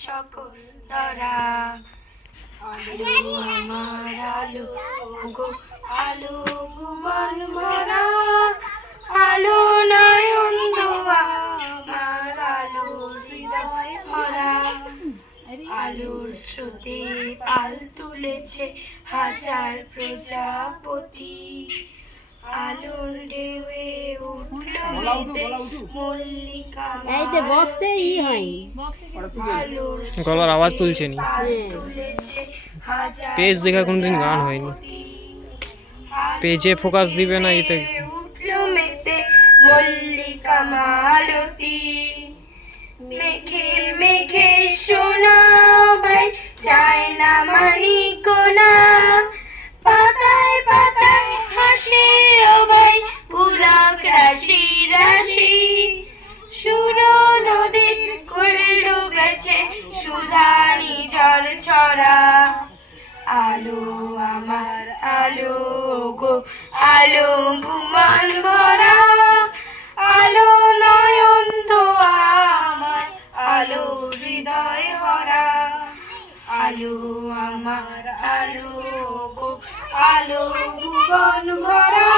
সকল ধরা। আলো আমার আলো গো আলো ভুবন ভরা, আলো নয়ন দোয়া আমার আলো হৃদয় ভরা। আলোর স্রোতে পাল তুলেছে হাজার প্রজাপতি, আলোর ঢেউয়ে উঠল মেতে মল্লিকা। গলার আওয়াজ তুলছে নি, পেজ দেখা কোনদিন গান হয়নি, পেজে ফোকাস দিবে না এতে। উঠল মেতে মল্লিকা মালতী, মেঘে মেঘে সোনা ভাই চায় না মানি কোনা, পাতায় পাতায় হাসে ও ভাই পুলক রাশি রাশি। সুর নদীর করল গেছে সুধানি জল ছড়া, আলো আমার আলো গো আলো ভুবন ভরা, আলো নয়ন দোয়া আমার আলো হৃদয় ভরা। আলো আমার আলো গো আলো ভুবন ভরা।